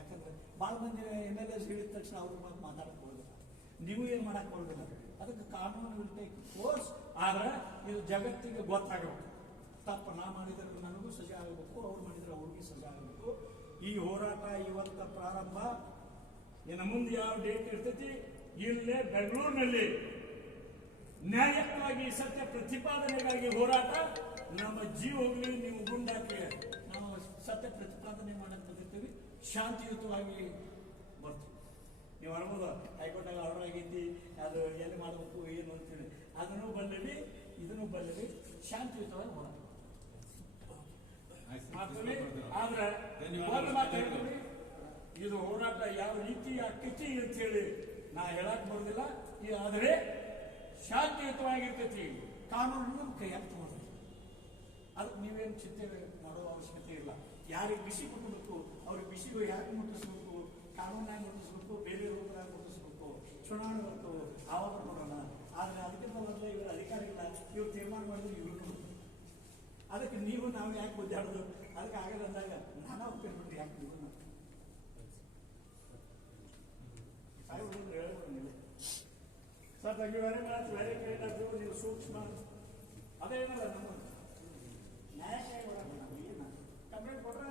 ಯಾಕಂದ್ರೆ ಭಾಳ ಮಂದಿ MLS ಹೇಳಿದ ತಕ್ಷಣ ಅವ್ರ ಮಾತಾಡಕ್ಕೆ ಹೋಗೋದಿಲ್ಲ, ನೀವು ಏನು ಮಾಡಕ್ಕೆ ಹೋಗೋದಿಲ್ಲ. ಅದಕ್ಕೆ ಕಾನೂನು ವಿಲ್ ಟೇಕ್ ಕೋರ್ಸ್. ಆದ್ರೆ ಇದು ಜಗತ್ತಿಗೆ ಗೊತ್ತಾಗಬೇಕು. ತಪ್ಪು ನಾ ಮಾಡಿದ್ರೆ ನನಗೂ ಸಜಾ ಆಗಬೇಕು, ಅವ್ರು ಮಾಡಿದ್ರೆ ಅವ್ರಿಗೆ ಸಜಾ ಆಗಬೇಕು. ಈ ಹೋರಾಟ ಇವತ್ತ ಪ್ರಾರಂಭ. ಇನ್ನು ಮುಂದೆ ಯಾವ ಡೇಟ್ ಇರ್ತೈತಿ, ಇಲ್ಲೇ ಬೆಂಗಳೂರಿನಲ್ಲಿ ನ್ಯಾಯಯುತವಾಗಿ ಸತ್ಯ ಪ್ರತಿಪಾದನೆಗಾಗಿ ಹೋರಾಟ. ನಮ್ಮ ಜೀವ ಹೋಗ್ಲಿ, ನೀವು ಗುಂಡಾಕಿ, ನಾವು ಸತ್ಯ ಪ್ರತಿಪಾದನೆ ಮಾಡಕ್ ಬಂದಿರ್ತೀವಿ, ಶಾಂತಿಯುತವಾಗಿ ಬರ್ತೀವಿ. ನೀವು ಅನ್ಬೋದು ಹೈಕೋರ್ಟಾಗ ಆರ್ಡರ್ ಆಗೈತಿ, ಅದು ಎಲ್ಲಿ ಮಾಡಬೇಕು ಏನು ಅಂತೇಳಿ, ಅದನ್ನು ಬಲ್ಲವಿ ಇದನ್ನು ಬಲ್ಲವಿ, ಶಾಂತಿಯುತವಾಗಿ ಹೋರಾಟ ಮಾಡ್ತೀವಿ. ಆದ್ರೆ ಒಂದು ಮಾತು ಹೇಳ್ತೀವಿ, ಇದು ಹೋರಾಟ ಯಾವ ರೀತಿ ಆಕೈತಿ ಅಂತ ಹೇಳಿ ನಾ ಹೇಳಕ್ ಬರೋದಿಲ್ಲ. ಆದರೆ ಶಾಂತಿಯುತವಾಗಿರ್ತೈತಿ. ಕಾನೂನನ್ನು ಕೈಯಾಗ ತಗೊಂಡ್ರಿ, ಅದಕ್ಕೆ ನೀವೇನು ಚಿಂತೆ ಮಾಡೋ ಅವಶ್ಯಕತೆ ಇಲ್ಲ. ಯಾರಿಗೆ ಬಿಸಿ ಮುಟ್ಟಬೇಕು ಅವ್ರಿಗೆ ಬಿಸಿಗೂ ಯಾಕೆ ಮುಟ್ಟಿಸ್ಬೇಕು, ಕಾನೂನಾಗಿ ಮುಟ್ಟಿಸ್ಬೇಕು, ಬೇರೆ ರೂಪದಾಗ ಮುಟ್ಟಿಸ್ಬೇಕು, ಚುನಾವಣೆ ಬರ್ತು ಆವಾಗ ನೋಡೋಣ. ಆದರೆ ಅದಕ್ಕಿಂತ ಮೊದಲ ಇವರು ಅಧಿಕಾರಿಗಳ ಇವ್ರು ತೀರ್ಮಾನ ಮಾಡಿದ್ರು, ಇವ್ರು ಅದಕ್ಕೆ ನೀವು ನಾವು ಯಾಕೆ ಗುದ್ದಾಡೋದು, ಅದಕ್ಕೆ ಆಗಲ್ಲ ಅಂದಾಗ ನಾನಾ ಉಪಯೋಗ ಯಾಕೆ ನೀವು ಹೇಳ್ಬೋದು. Sir thank you very much, very great of you. ನೀವು ಸೂಕ್ಷ್ಮ ಅದೇನಲ್ಲ ನಮ್ಮ ನ್ಯಾಯಕ್ಕಾಗಿ ಒಳಗೆ ನಾವು ಏನು ಕಂಪ್ಲೇಂಟ್ ಕೊಟ್ಟರೆ